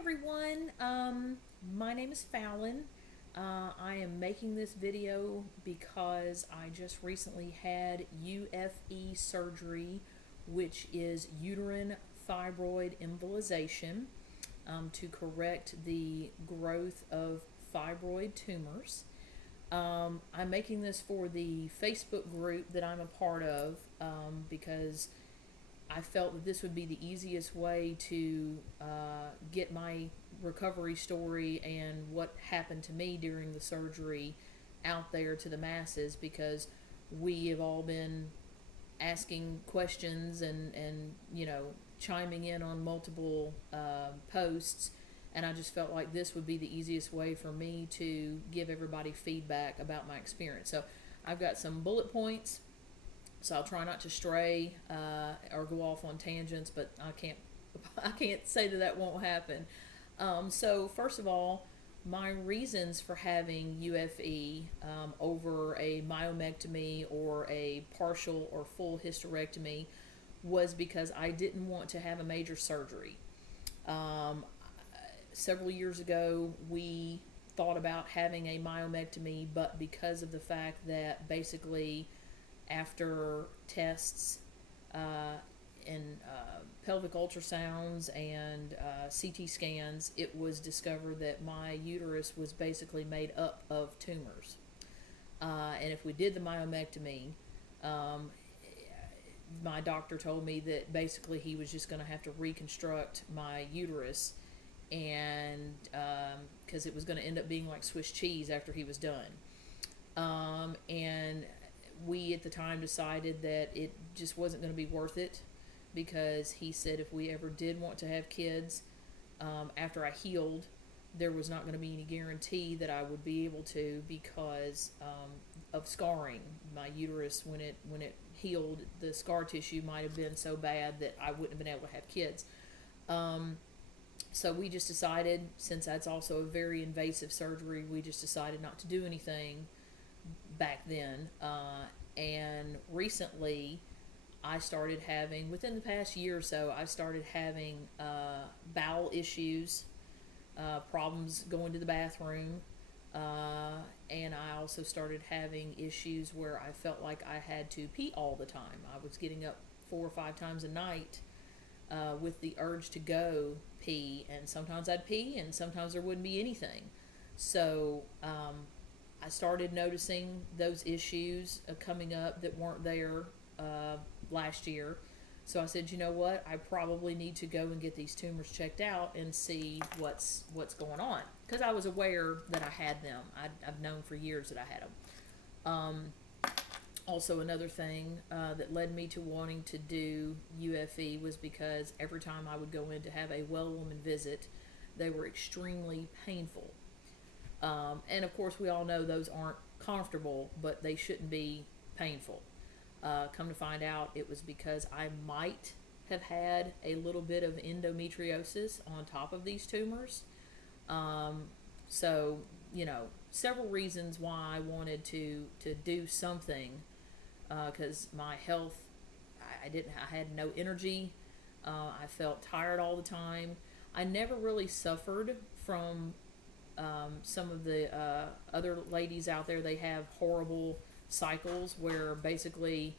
everyone. My name is Fallon. I am making this video because I just recently had UFE surgery, which is uterine fibroid embolization, to correct the growth of fibroid tumors. I'm making this for the Facebook group that I'm a part of because I felt that this would be the easiest way to get my recovery story and what happened to me during the surgery out there to the masses, because we have all been asking questions and chiming in on multiple posts, and I just felt like this would be the easiest way for me to give everybody feedback about my experience. So I've got some bullet points, so I'll try not to stray or go off on tangents, but I can't say that won't happen. So first of all, my reasons for having UFE over a myomectomy or a partial or full hysterectomy was because I didn't want to have a major surgery. Several years ago, we thought about having a myomectomy, but because of the fact that basically after tests and pelvic ultrasounds and CT scans, it was discovered that my uterus was basically made up of tumors. And if we did the myomectomy, my doctor told me that basically he was just going to have to reconstruct my uterus, and because it was going to end up being like Swiss cheese after he was done. And we at the time decided that it just wasn't going to be worth it, because he said if we ever did want to have kids after I healed, there was not going to be any guarantee that I would be able to, because of scarring. My uterus, when it healed, the scar tissue might have been so bad that I wouldn't have been able to have kids. So we just decided, since that's also a very invasive surgery, we just decided not to do anything back then. And recently, I started having, within the past year or so, I started having bowel issues, problems going to the bathroom, and I also started having issues where I felt like I had to pee all the time. I was getting up 4 or 5 times a night with the urge to go pee, and sometimes I'd pee and sometimes there wouldn't be anything. So I started noticing those issues coming up that weren't there last year. So I said, you know what, I probably need to go and get these tumors checked out and see what's going on, because I was aware that I had them. I've known for years that I had them. Also, another thing that led me to wanting to do UFE was because every time I would go in to have a well woman visit, they were extremely painful. And of course, we all know those aren't comfortable, but they shouldn't be painful. Come to find out, it was because I might have had a little bit of endometriosis on top of these tumors. So, several reasons why I wanted to do something, because my health, I had no energy. I felt tired all the time. I never really suffered from some of the other ladies out there. They have horrible cycles where basically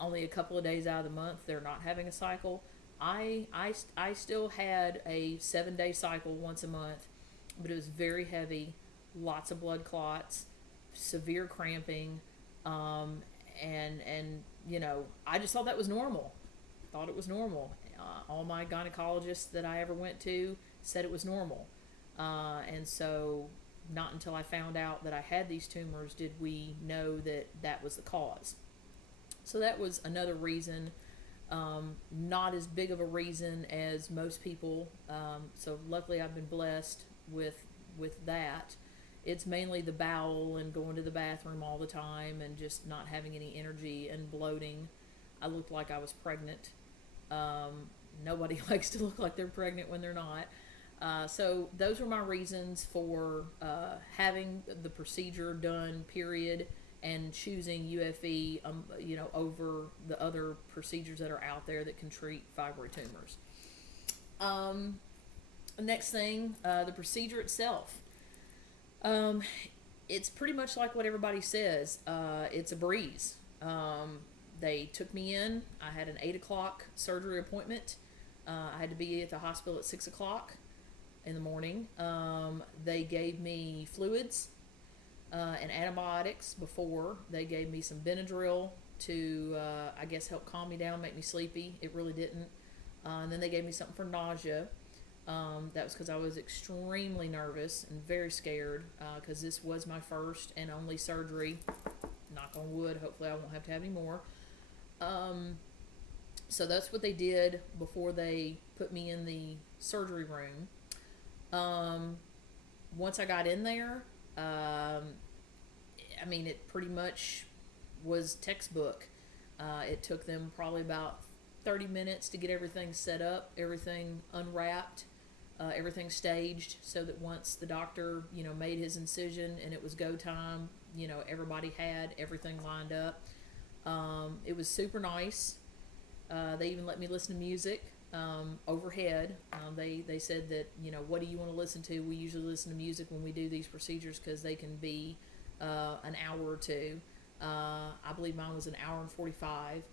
only a couple of days out of the month they're not having a cycle. I still had a 7-day cycle once a month, but it was very heavy, lots of blood clots, severe cramping, and I just thought that was normal. Thought it was normal. All my gynecologists that I ever went to said it was normal. And so not until I found out that I had these tumors did we know that that was the cause. So that was another reason, not as big of a reason as most people. So luckily I've been blessed with that. It's mainly the bowel and going to the bathroom all the time and just not having any energy and bloating. I looked like I was pregnant. Nobody likes to look like they're pregnant when they're not. So those were my reasons for having the procedure done, period, and choosing UFE, over the other procedures that are out there that can treat fibroid tumors. Next thing, the procedure itself. Um, it's pretty much like what everybody says. It's a breeze. They took me in. I had an 8 o'clock surgery appointment. I had to be at the hospital at 6 o'clock in the morning. They gave me fluids and antibiotics before. They gave me some Benadryl to, I guess, help calm me down, make me sleepy. It really didn't. And then they gave me something for nausea. That was because I was extremely nervous and very scared because this was my first and only surgery. Knock on wood, hopefully I won't have to have any more. So that's what they did before they put me in the surgery room. Once I got in there, I mean, it pretty much was textbook. It took them probably about 30 minutes to get everything set up, everything unwrapped, everything staged, so that once the doctor, made his incision and it was go time, everybody had everything lined up. It was super nice. They even let me listen to music overhead. They said that, what do you want to listen to? We usually listen to music when we do these procedures because they can be an hour or two. I believe mine was an hour and 45.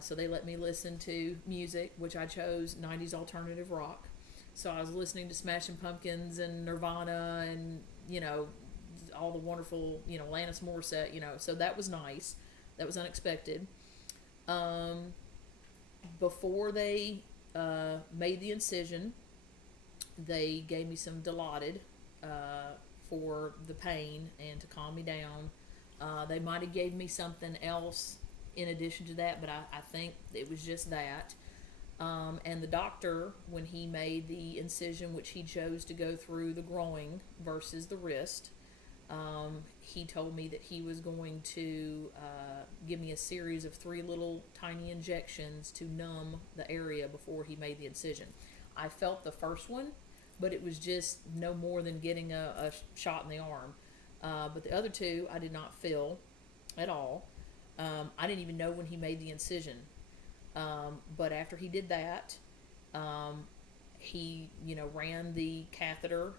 So they let me listen to music, which I chose 90s alternative rock. So I was listening to Smashing Pumpkins and Nirvana and, all the wonderful, Alanis Morissette, so that was nice. That was unexpected. Before they made the incision, they gave me some Dilaudid for the pain and to calm me down. They might have gave me something else in addition to that, but I think it was just that. And the doctor, when he made the incision, which he chose to go through the groin versus the wrist, he told me that he was going to give me a series of 3 little tiny injections to numb the area before he made the incision. I felt the first one, but it was just no more than getting a shot in the arm. But the other 2 I did not feel at all. I didn't even know when he made the incision. But after he did that, he, ran the catheter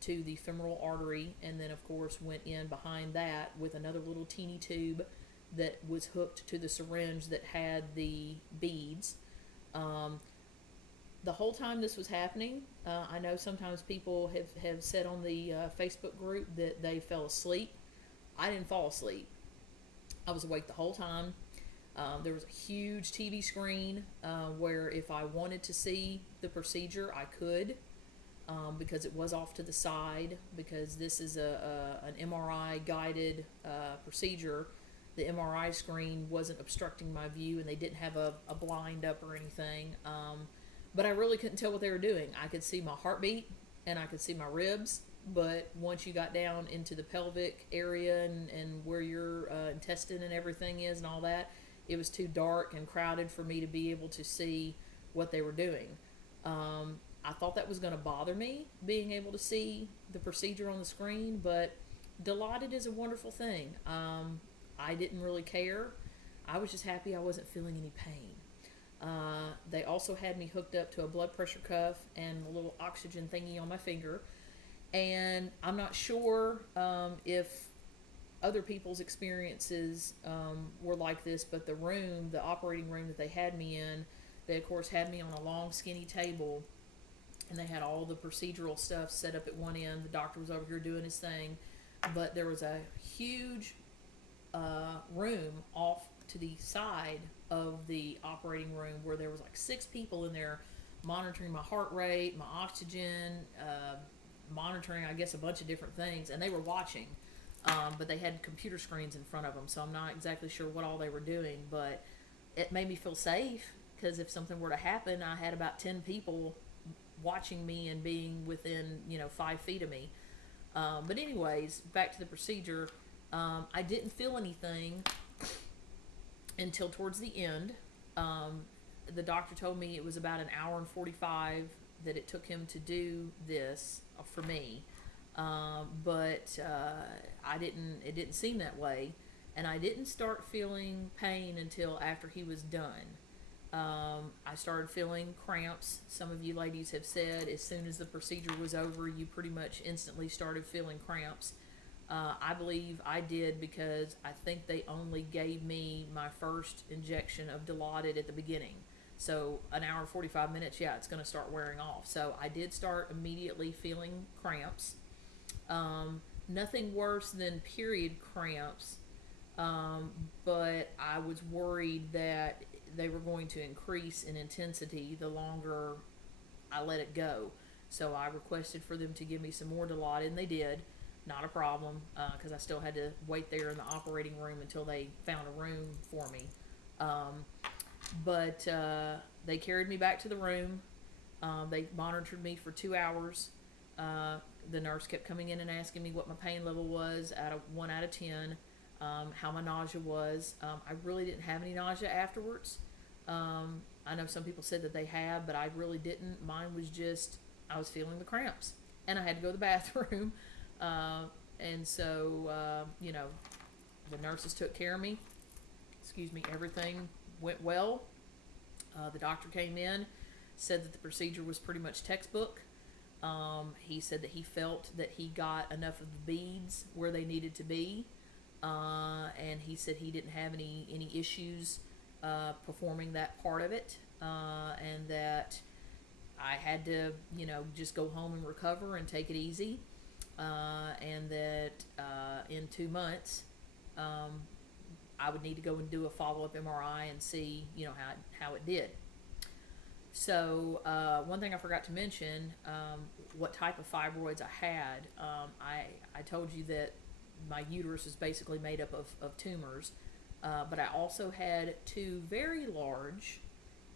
to the femoral artery, and then of course went in behind that with another little teeny tube that was hooked to the syringe that had the beads. The whole time this was happening, I know sometimes people have said on the Facebook group that they fell asleep. I didn't fall asleep. I was awake the whole time. There was a huge TV screen where if I wanted to see the procedure, I could, because it was off to the side, because this is an MRI guided procedure. The MRI screen wasn't obstructing my view, and they didn't have a blind up or anything. But I really couldn't tell what they were doing. I could see my heartbeat and I could see my ribs, but once you got down into the pelvic area and where your intestine and everything is and all that, it was too dark and crowded for me to be able to see what they were doing. I thought that was going to bother me, being able to see the procedure on the screen, but Dilaudid is a wonderful thing. I didn't really care. I was just happy I wasn't feeling any pain. They also had me hooked up to a blood pressure cuff and a little oxygen thingy on my finger. And I'm not sure if other people's experiences were like this, but the operating room that they had me in, they of course had me on a long skinny table, and they had all the procedural stuff set up at one end. The doctor was over here doing his thing, but there was a huge room off to the side of the operating room where there was like 6 people in there monitoring my heart rate, my oxygen, monitoring, I guess, a bunch of different things, and they were watching. But they had computer screens in front of them, so I'm not exactly sure what all they were doing, but it made me feel safe, because if something were to happen, I had about 10 people watching me and being within 5 feet of me. But anyways, back to the procedure. I didn't feel anything until towards the end. The doctor told me it was about an hour and 45 that it took him to do this for me. But it didn't seem that way, and I didn't start feeling pain until after he was done. I started feeling cramps. Some of you ladies have said as soon as the procedure was over, you pretty much instantly started feeling cramps. I believe I did because I think they only gave me my first injection of Dilaudid at the beginning. So an hour and 45 minutes, yeah, it's going to start wearing off. So I did start immediately feeling cramps. Nothing worse than period cramps, but I was worried that they were going to increase in intensity the longer I let it go. So I requested for them to give me some more Dilaudid, and they did. Not a problem, because I still had to wait there in the operating room until they found a room for me. But they carried me back to the room. They monitored me for 2 hours. The nurse kept coming in and asking me what my pain level was out of 1 out of 10, how my nausea was. I really didn't have any nausea afterwards. I know some people said that they have, but I really didn't. Mine was just, I was feeling the cramps, and I had to go to the bathroom. And so, the nurses took care of me. Excuse me, everything went well. The doctor came in, said that the procedure was pretty much textbook. He said that he felt that he got enough of the beads where they needed to be. And he said he didn't have any issues performing that part of it. And that I had to, just go home and recover and take it easy. And that in 2 months, I would need to go and do a follow-up MRI and see, how it did. So one thing I forgot to mention, what type of fibroids I had. I told you that my uterus is basically made up of tumors, but I also had 2 very large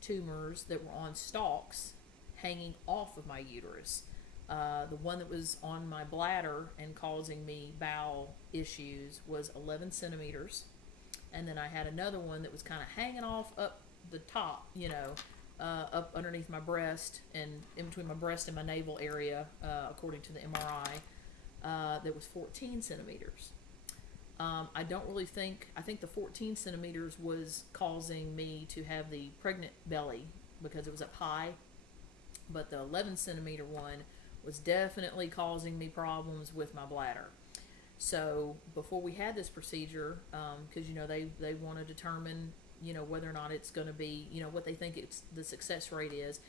tumors that were on stalks hanging off of my uterus. The one that was on my bladder and causing me bowel issues was 11 centimeters. And then I had another one that was kind of hanging off up the top, up underneath my breast and in between my breast and my navel area, according to the MRI, that was 14 centimeters. I don't really I think the 14 centimeters was causing me to have the pregnant belly because it was up high, but the 11 centimeter one was definitely causing me problems with my bladder. So before we had this procedure, because they want to determine whether or not it's going to be what they think the success rate is.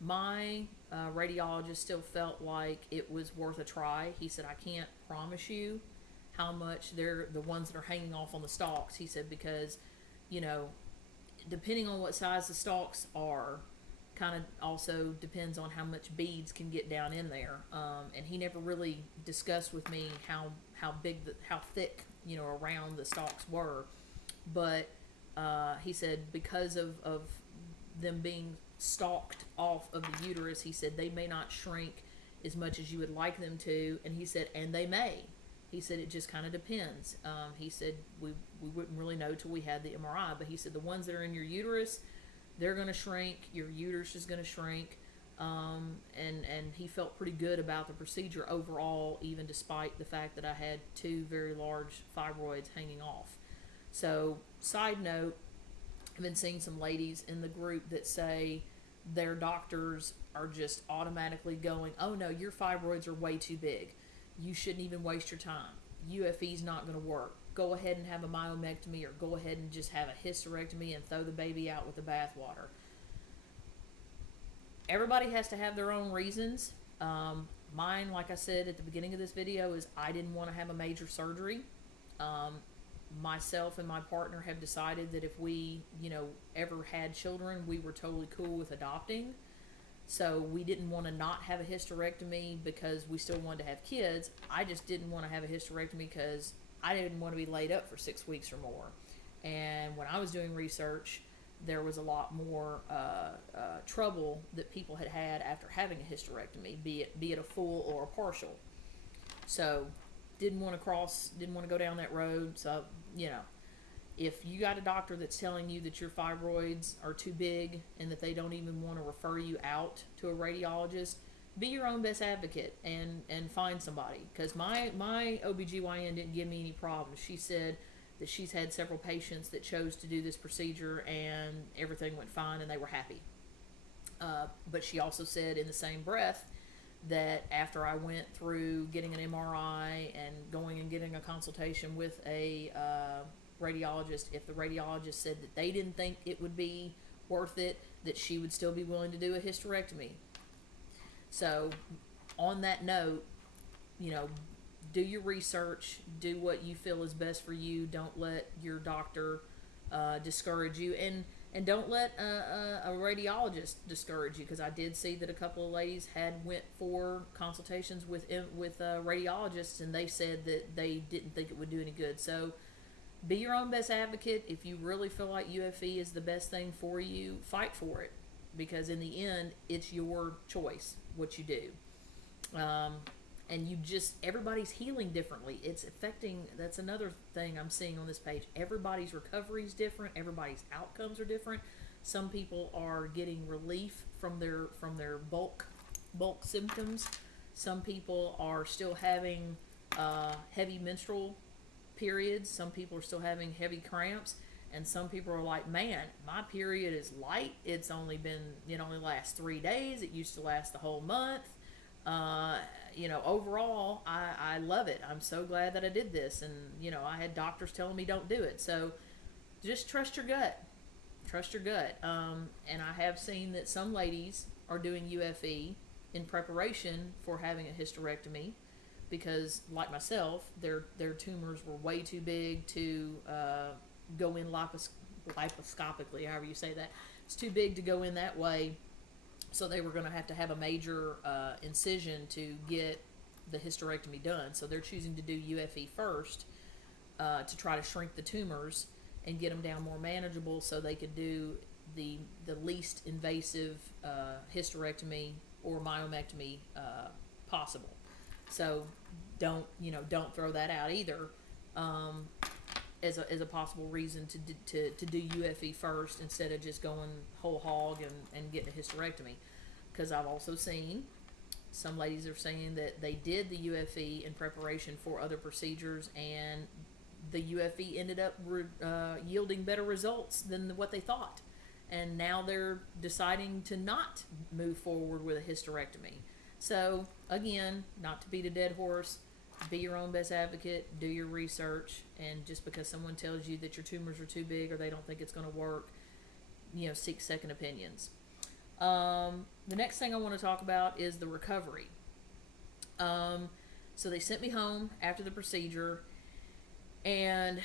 My radiologist still felt like it was worth a try. He said, I can't promise you how much they're the ones that are hanging off on the stalks. He said because depending on what size the stalks are, kind of also depends on how much beads can get down in there. And he never really discussed with me how thick around the stalks were, but he said because of them being stalked off of the uterus, he said they may not shrink as much as you would like them to, and he said and they may. He said it just kind of depends. He said we wouldn't really know till we had the MRI, but he said the ones that are in your uterus, they're going to shrink, your uterus is going to shrink, and he felt pretty good about the procedure overall, even despite the fact that I had 2 very large fibroids hanging off. So, side note, I've been seeing some ladies in the group that say their doctors are just automatically going, oh no, your fibroids are way too big. You shouldn't even waste your time. UFE is not going to work. Go ahead and have a myomectomy, or go ahead and just have a hysterectomy and throw the baby out with the bathwater. Everybody has to have their own reasons. Mine, like I said at the beginning of this video, is I didn't want to have a major surgery. Myself and my partner have decided that if we, ever had children, we were totally cool with adopting. So we didn't want to not have a hysterectomy because we still wanted to have kids. I just didn't want to have a hysterectomy because I didn't want to be laid up for 6 weeks or more. And when I was doing research, there was a lot more trouble that people had after having a hysterectomy, be it a full or a partial. So didn't want to go down that road. So, if you got a doctor that's telling you that your fibroids are too big and that they don't even want to refer you out to a radiologist, be your own best advocate and find somebody. Because my OBGYN didn't give me any problems. She said, that she's had several patients that chose to do this procedure and everything went fine and they were happy. But she also said in the same breath that after I went through getting an MRI and going and getting a consultation with a radiologist, if the radiologist said that they didn't think it would be worth it, that she would still be willing to do a hysterectomy. So on that note, do your research, do what you feel is best for you. Don't let your doctor discourage you, and don't let a radiologist discourage you, because I did see that a couple of ladies had went for consultations with radiologists, and they said that they didn't think it would do any good. So be your own best advocate. If you really feel like UFE is the best thing for you, fight for it, because in the end, it's your choice what you do. And everybody's healing differently. It's affecting, that's another thing I'm seeing on this page. Everybody's recovery is different. Everybody's outcomes are different. Some people are getting relief from their bulk symptoms. Some people are still having heavy menstrual periods. Some people are still having heavy cramps. And some people are like, man, my period is light. It only lasts 3 days. It used to last the whole month. Overall, I love it. I'm so glad that I did this. And, I had doctors telling me don't do it. So just trust your gut. Trust your gut. And I have seen that some ladies are doing UFE in preparation for having a hysterectomy, because, like myself, their tumors were way too big to go in laparoscopically, however you say that. It's too big to go in that way. So they were going to have a major incision to get the hysterectomy done. So they're choosing to do UFE first to try to shrink the tumors and get them down more manageable, so they could do the least invasive hysterectomy or myomectomy possible. So don't throw that out either as a possible reason to do UFE first instead of just going whole hog and getting a hysterectomy. Because I've also seen some ladies are saying that they did the UFE in preparation for other procedures, and the UFE ended up yielding better results than what they thought. And now they're deciding to not move forward with a hysterectomy. So, again, not to beat a dead horse, be your own best advocate, do your research, and just because someone tells you that your tumors are too big or they don't think it's going to work, seek second opinions. The next thing I want to talk about is the recovery. So they sent me home after the procedure, and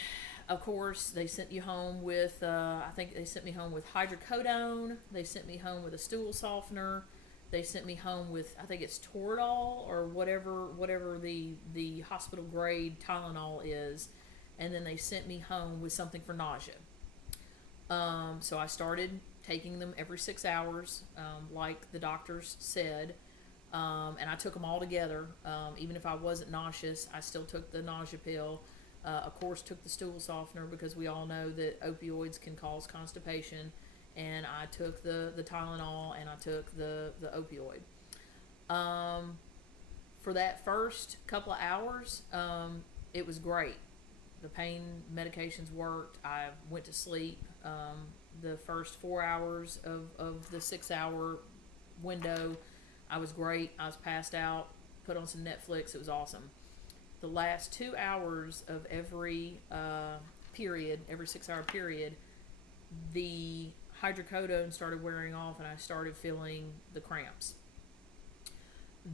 of course they sent you home with, I think they sent me home with hydrocodone, they sent me home with a stool softener, they sent me home with, I think it's Toradol or whatever the hospital grade Tylenol is, and then they sent me home with something for nausea. So I started taking them every 6 hours, like the doctors said, and I took them all together. Even if I wasn't nauseous, I still took the nausea pill. Of course, took the stool softener, because we all know that opioids can cause constipation. And I took the Tylenol, and I took the opioid. For that first couple of hours, it was great. The pain medications worked. I went to sleep. The first 4 hours of the 6 hour window, I was great. I was passed out, put on some Netflix. It was awesome. The last 2 hours of every period, every 6 hour period, the hydrocodone started wearing off, and I started feeling the cramps.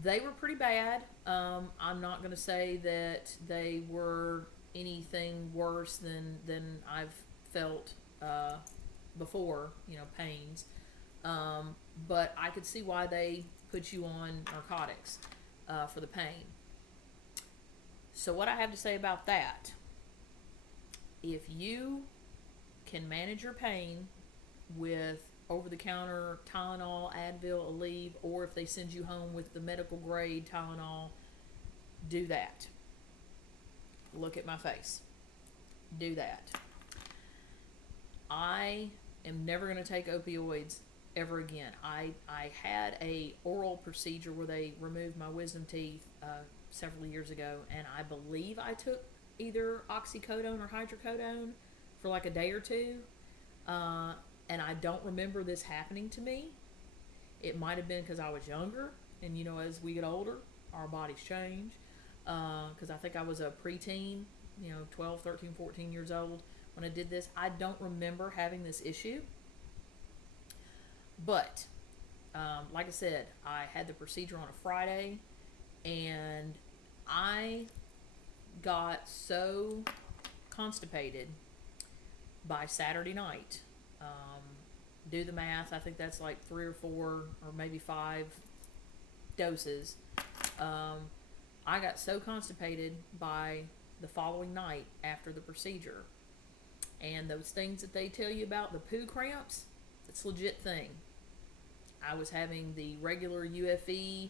They were pretty bad. I'm not going to say that they were anything worse than I've felt before, pains. But I could see why they put you on narcotics for the pain. So what I have to say about that, if you can manage your pain with over-the-counter Tylenol, Advil, Aleve, or if they send you home with the medical grade Tylenol, do that. Look at my face. Do that. I am never going to take opioids ever again. I had a oral procedure where they removed my wisdom teeth several years ago, and I believe I took either oxycodone or hydrocodone for like a day or two. And I don't remember this happening to me. It might have been because I was younger, and as we get older, our bodies change. Because I think I was a preteen, 12, 13, 14 years old when I did this. I don't remember having this issue. But, like I said, I had the procedure on a Friday, and I got so constipated by Saturday night. Do the math, I think that's like 3 or 4 or maybe 5 doses. I got so constipated by the following night after the procedure. And those things that they tell you about, the poo cramps, it's a legit thing. I was having the regular UFE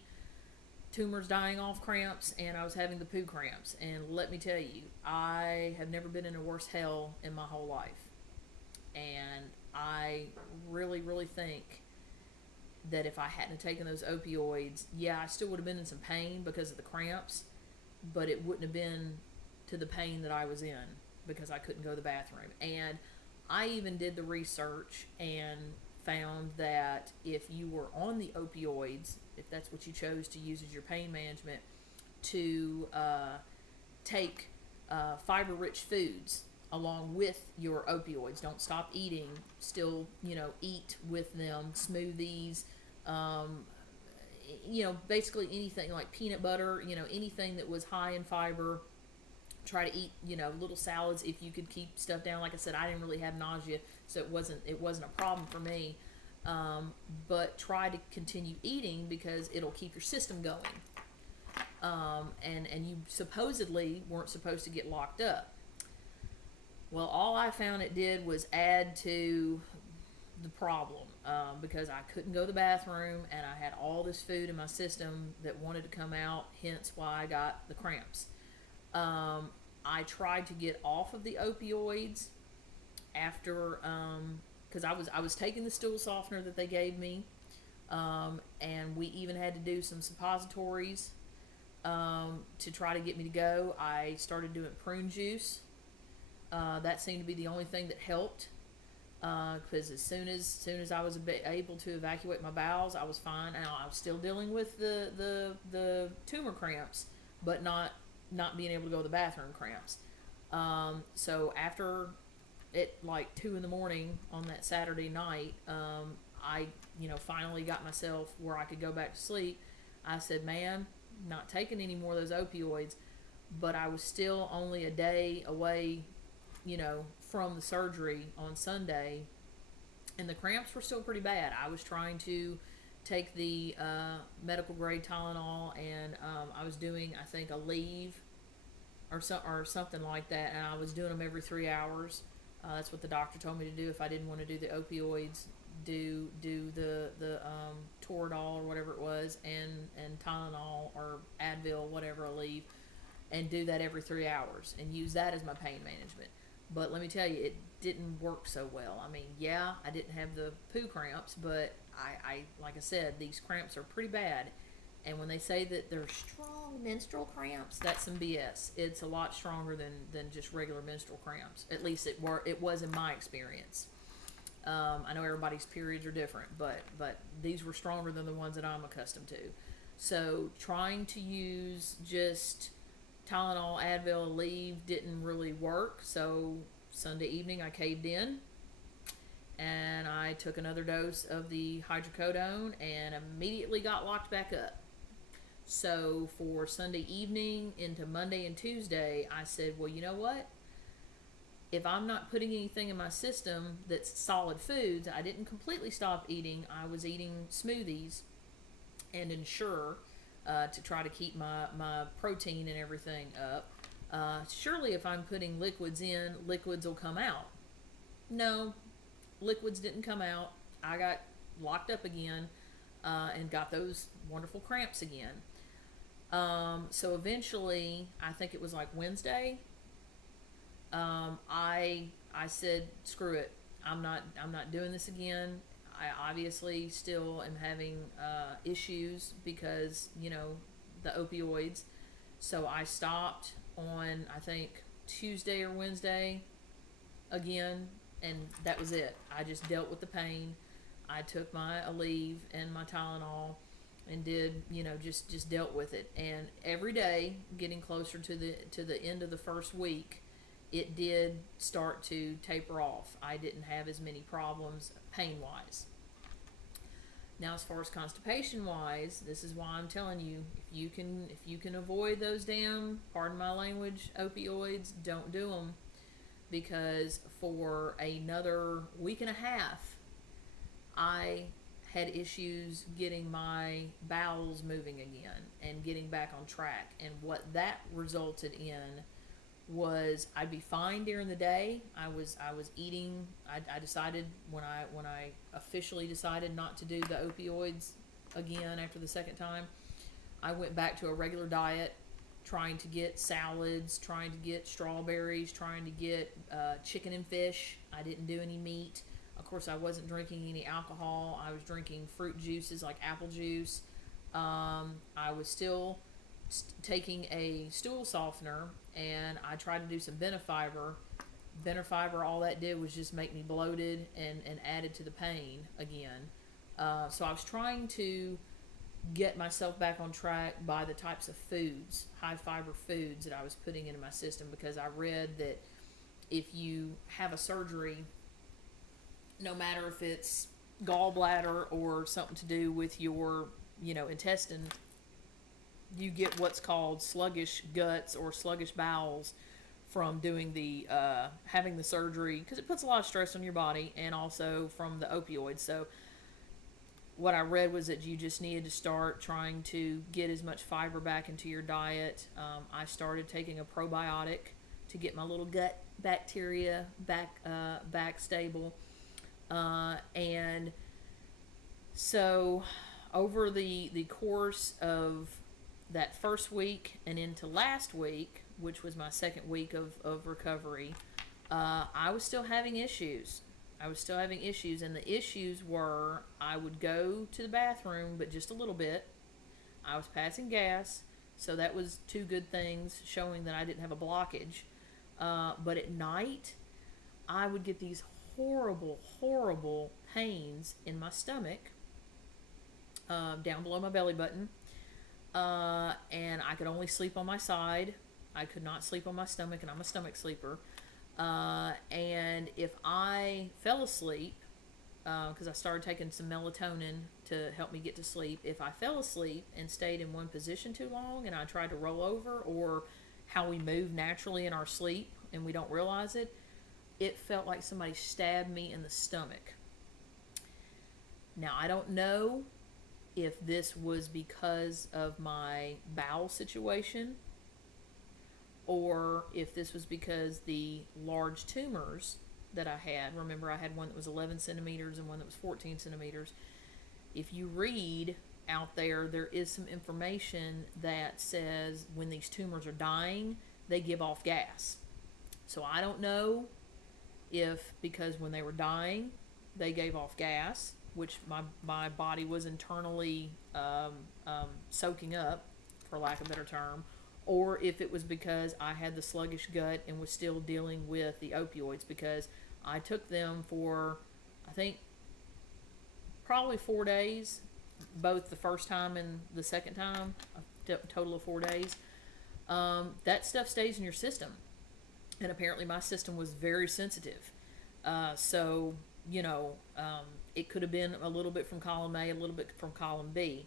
tumors dying off cramps, and I was having the poo cramps. And let me tell you, I have never been in a worse hell in my whole life. And I really, really think that if I hadn't taken those opioids, I still would have been in some pain because of the cramps, but it wouldn't have been to the pain that I was in because I couldn't go to the bathroom. And I even did the research and found that if you were on the opioids, if that's what you chose to use as your pain management, to take fiber-rich foods along with your opioids. Don't stop eating. Still, eat with them. Smoothies, basically anything like peanut butter, anything that was high in fiber. Try to eat, little salads if you could keep stuff down. Like I said, I didn't really have nausea, so it wasn't a problem for me. But try to continue eating because it'll keep your system going. And you supposedly weren't supposed to get locked up. Well, all I found it did was add to the problem because I couldn't go to the bathroom and I had all this food in my system that wanted to come out, hence why I got the cramps. I tried to get off of the opioids after, because I was taking the stool softener that they gave me, and we even had to do some suppositories to try to get me to go. I started doing prune juice. That seemed to be the only thing that helped, because as soon as I was able to evacuate my bowels, I was fine. And I was still dealing with the tumor cramps, but not being able to go to the bathroom cramps. So after it like 2 in the morning on that Saturday night, I finally got myself where I could go back to sleep. I said, man, I'm not taking any more of those opioids, but I was still only a day away from the surgery on Sunday, and the cramps were still pretty bad. I was trying to take the medical grade Tylenol, and I was doing, I think, a leave or something like that, and I was doing them every 3 hours. That's what the doctor told me to do if I didn't want to do the opioids. Do the Toradol or whatever it was, and Tylenol or Advil, whatever, a leave, and do that every 3 hours and use that as my pain management. But let me tell you, it didn't work so well. I mean, I didn't have the poo cramps, but I like I said, these cramps are pretty bad. And when they say that they're strong menstrual cramps, that's some BS. It's a lot stronger than just regular menstrual cramps. At least it was in my experience. I know everybody's periods are different, but these were stronger than the ones that I'm accustomed to. So trying to use just Tylenol, Advil, leave didn't really work. So Sunday evening I caved in and I took another dose of the hydrocodone and immediately got locked back up. So for Sunday evening into Monday and Tuesday, I said, well, you know what? If I'm not putting anything in my system that's solid foods, I didn't completely stop eating. I was eating smoothies and Ensure to try to keep my protein and everything up. Surely if I'm putting liquids in, liquids will come out. No, liquids didn't come out. I got locked up again and got those wonderful cramps again. So eventually, I think it was like Wednesday, I said, screw it. I'm not doing this again. I obviously still am having issues because, the opioids. So I stopped on, I think, Tuesday or Wednesday again, and that was it. I just dealt with the pain. I took my Aleve and my Tylenol and did, just dealt with it. And every day, getting closer to the end of the first week, it did start to taper off. I didn't have as many problems pain wise. Now, as far as constipation wise, this is why I'm telling you, if you can avoid those damn, pardon my language, opioids, don't do them, because for another week and a half, I had issues getting my bowels moving again and getting back on track. And what that resulted in was I'd be fine during the day. I was eating. I decided when I officially decided not to do the opioids again after the second time, I went back to a regular diet, trying to get salads, trying to get strawberries, trying to get chicken and fish. I didn't do any meat. Of course, I wasn't drinking any alcohol. I was drinking fruit juices like apple juice. I was still taking a stool softener, and I tried to do some Benefiber. Benefiber, all that did was just make me bloated and added to the pain again. So I was trying to get myself back on track by the types of foods, high fiber foods that I was putting into my system, because I read that if you have a surgery, no matter if it's gallbladder or something to do with your, intestine, you get what's called sluggish guts or sluggish bowels from doing the having the surgery, because it puts a lot of stress on your body, and also from the opioids. So what I read was that you just needed to start trying to get as much fiber back into your diet. I started taking a probiotic to get my little gut bacteria back stable. And so over the course of that first week and into last week, which was my second week of recovery, I was still having issues. And the issues were I would go to the bathroom, but just a little bit. I was passing gas, so that was two good things showing that I didn't have a blockage. But at night, I would get these horrible pains in my stomach, down below my belly button, and I could only sleep on my side. I could not sleep on my stomach, and I'm a stomach sleeper. And if I fell asleep, because I started taking some melatonin to help me get to sleep, if I fell asleep and stayed in one position too long and I tried to roll over, or how we move naturally in our sleep and we don't realize it, it felt like somebody stabbed me in the stomach. Now, I don't know if this was because of my bowel situation, or if this was because the large tumors that I had. Remember, I had one that was 11 centimeters and one that was 14 centimeters. If you read out there, there is some information that says when these tumors are dying, they give off gas. So I don't know if because when they were dying, they gave off gas, which my body was internally soaking up, for lack of a better term, or if it was because I had the sluggish gut and was still dealing with the opioids, because I took them for, I think, probably 4 days, both the first time and the second time, a total of 4 days. That stuff stays in your system, and apparently my system was very sensitive. So, it could have been a little bit from column A, a little bit from column B.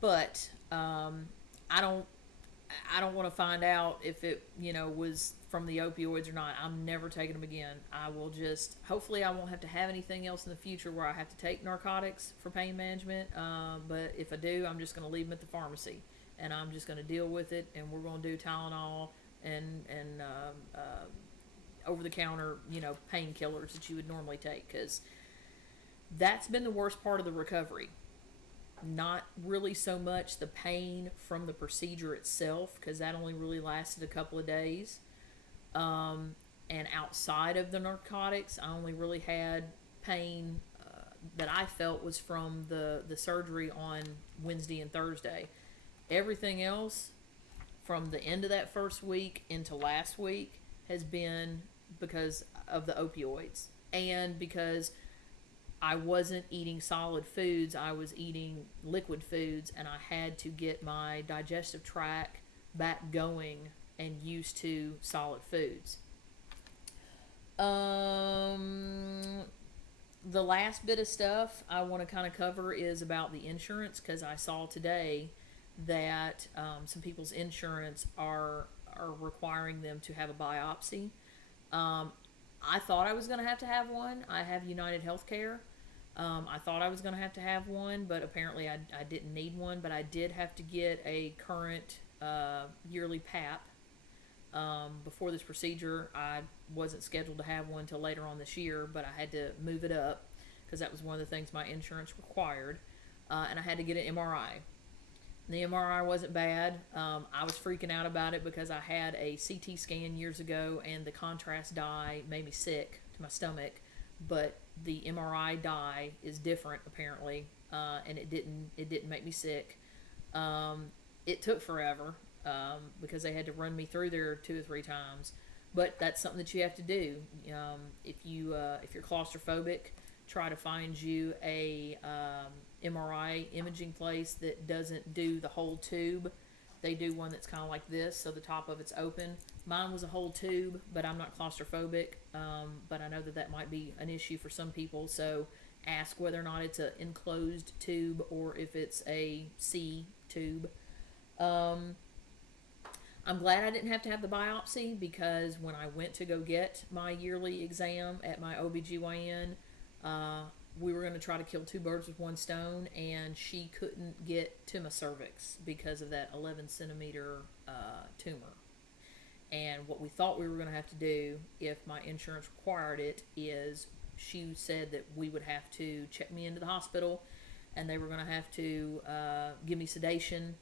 But I don't want to find out if it, was from the opioids or not. I'm never taking them again. I will just, hopefully I won't have to have anything else in the future where I have to take narcotics for pain management. But if I do, I'm just going to leave them at the pharmacy, and I'm just going to deal with it. And we're going to do Tylenol and over-the-counter, painkillers that you would normally take, because that's been the worst part of the recovery. Not really so much the pain from the procedure itself, because that only really lasted a couple of days. And outside of the narcotics, I only really had pain that I felt was from the surgery on Wednesday and Thursday. Everything else from the end of that first week into last week has been because of the opioids and because I wasn't eating solid foods, I was eating liquid foods, and I had to get my digestive tract back going and used to solid foods. The last bit of stuff I want to kind of cover is about the insurance, because I saw today that some people's insurance are requiring them to have a biopsy. Um, I thought I was going to have one. I have United Healthcare. I thought I was going to have one, but apparently I didn't need one. But I did have to get a current yearly PAP. Before this procedure, I wasn't scheduled to have one till later on this year, but I had to move it up because that was one of the things my insurance required. And I had to get an MRI. The MRI wasn't bad. I was freaking out about it because I had a CT scan years ago, and the contrast dye made me sick to my stomach. But the MRI dye is different apparently, and it didn't make me sick. It took forever because they had to run me through there 2 or 3 times. But that's something that you have to do. If you're claustrophobic, try to find you a MRI imaging place that doesn't do the whole tube. They do one that's kind of like this, so the top of it's open. Mine was a whole tube, but I'm not claustrophobic. But I know that might be an issue for some people, so ask whether or not it's an enclosed tube or if it's a C tube. I'm glad I didn't have to have the biopsy, because when I went to go get my yearly exam at my OBGYN, we were going to try to kill 2 birds with 1 stone, and she couldn't get to my cervix because of that 11 centimeter tumor. And what we thought we were going to have to do, if my insurance required it, is she said that we would have to check me into the hospital, and they were going to have to give me sedation,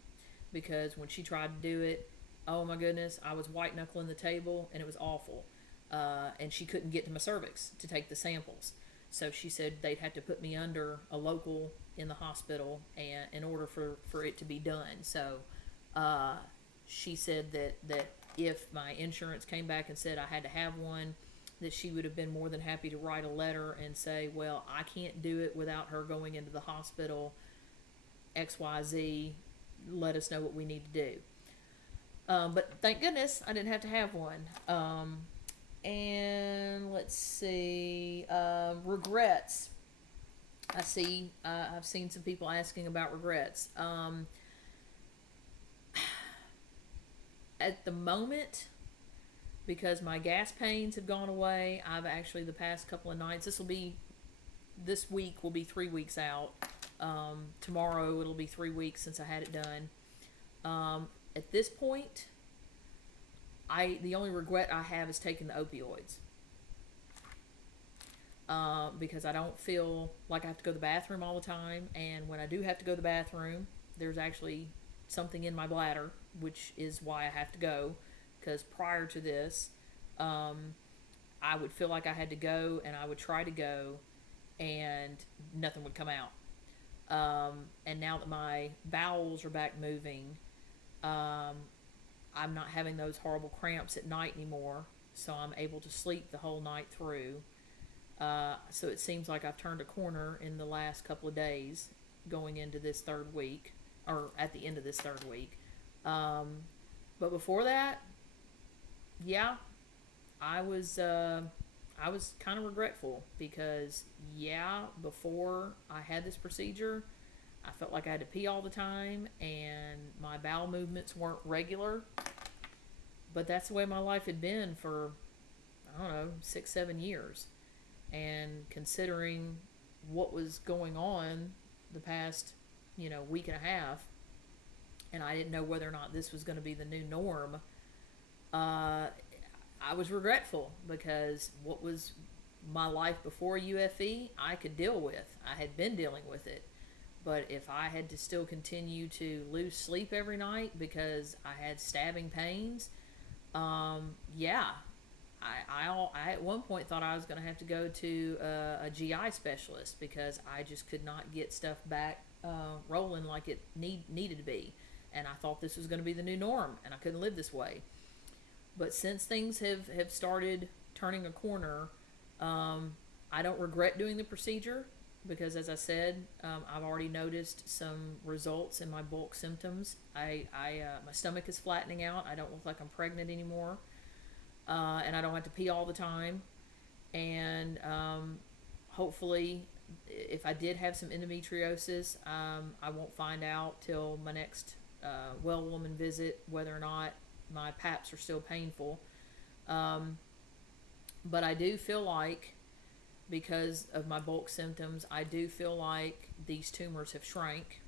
because when she tried to do it, oh my goodness, I was white knuckling the table, and it was awful. And she couldn't get to my cervix to take the samples. So she said they'd have to put me under a local in the hospital and in order for it to be done. So she said that if my insurance came back and said I had to have one, that she would have been more than happy to write a letter and say, well, I can't do it without her going into the hospital, XYZ, let us know what we need to do. But thank goodness I didn't have to have one. And let's see, regrets. I've seen some people asking about regrets. At the moment, because my gas pains have gone away, I've actually, the past couple of nights, this week will be 3 weeks out. Tomorrow it'll be 3 weeks since I had it done. At this point, the only regret I have is taking the opioids. Because I don't feel like I have to go to the bathroom all the time, and when I do have to go to the bathroom, there's actually something in my bladder, which is why I have to go, because prior to this, I would feel like I had to go, and I would try to go, and nothing would come out. And now that my bowels are back moving, I'm not having those horrible cramps at night anymore, so I'm able to sleep the whole night through. So it seems like I've turned a corner in the last couple of days going into this 3rd week, or at the end of this 3rd week. But before that, yeah, I was kind of regretful, because before I had this procedure, I felt like I had to pee all the time, and my bowel movements weren't regular. But that's the way my life had been for, I don't know, 6-7 years. And considering what was going on the past, week and a half, and I didn't know whether or not this was going to be the new norm, I was regretful, because what was my life before UFE, I could deal with. I had been dealing with it. But if I had to still continue to lose sleep every night because I had stabbing pains, I at one point thought I was going to have to go to a GI specialist, because I just could not get stuff back rolling like it needed to be. and I thought this was going to be the new norm, and I couldn't live this way. But since things have started turning a corner, I don't regret doing the procedure because, as I said, I've already noticed some results in my bulk symptoms. My stomach is flattening out. I don't look like I'm pregnant anymore, and I don't have to pee all the time. And hopefully, if I did have some endometriosis, I won't find out till my next well woman visit whether or not my paps are still painful. But I do feel like, because of my bulk symptoms, I do feel like these tumors have shrank.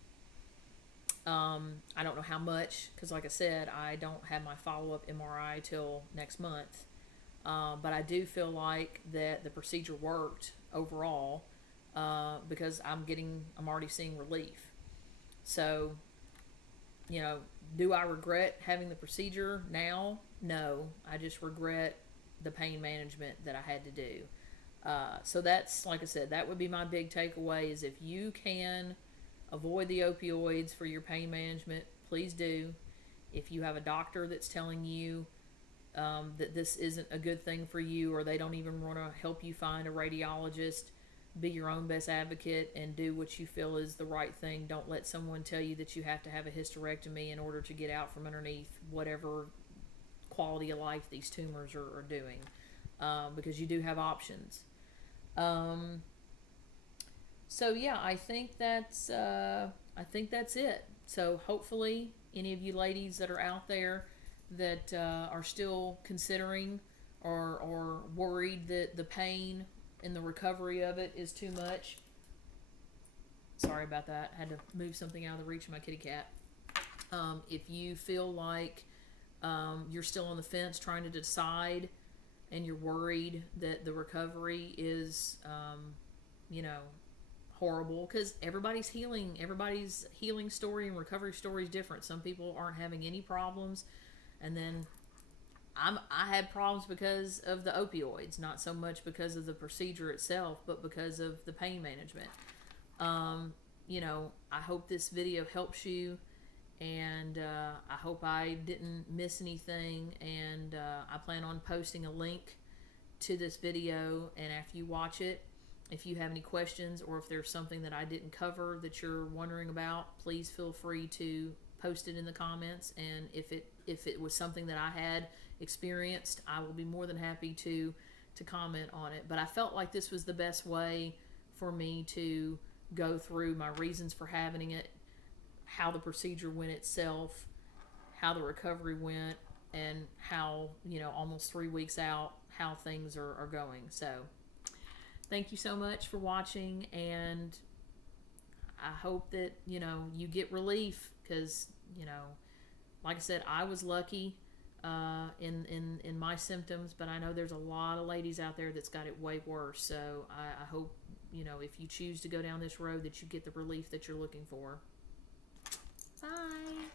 I don't know how much, because like I said, I don't have my follow-up MRI till next month. But I do feel like that the procedure worked overall, because I'm already seeing relief. So, do I regret having the procedure now? No, I just regret the pain management that I had to do. So that's, like I said, that would be my big takeaway, is if you can avoid the opioids for your pain management, please do. If you have a doctor that's telling you that this isn't a good thing for you, or they don't even want to help you find a radiologist, be your own best advocate and do what you feel is the right thing. Don't let someone tell you that you have to have a hysterectomy in order to get out from underneath whatever quality of life these tumors are doing, because you do have options. So yeah, I think that's it. So hopefully, any of you ladies that are out there that are still considering or worried that the pain and the recovery of it is too much. Sorry about that. I had to move something out of the reach of my kitty cat. If you feel like you're still on the fence trying to decide, and you're worried that the recovery is, horrible, because everybody's healing story and recovery story is different. Some people aren't having any problems, and then I had problems because of the opioids, not so much because of the procedure itself, but because of the pain management. I hope this video helps you, and I hope I didn't miss anything, and I plan on posting a link to this video, and after you watch it, if you have any questions, or if there's something that I didn't cover that you're wondering about, please feel free to post it in the comments. And if it was something that I had experienced, I will be more than happy to comment on it. But I felt like this was the best way for me to go through my reasons for having it, how the procedure went itself, how the recovery went, and how, almost 3 weeks out, how things are going. So thank you so much for watching, and I hope that, you get relief, because, like I said, I was lucky in my symptoms, but I know there's a lot of ladies out there that's got it way worse. So I hope, if you choose to go down this road, that you get the relief that you're looking for. Bye.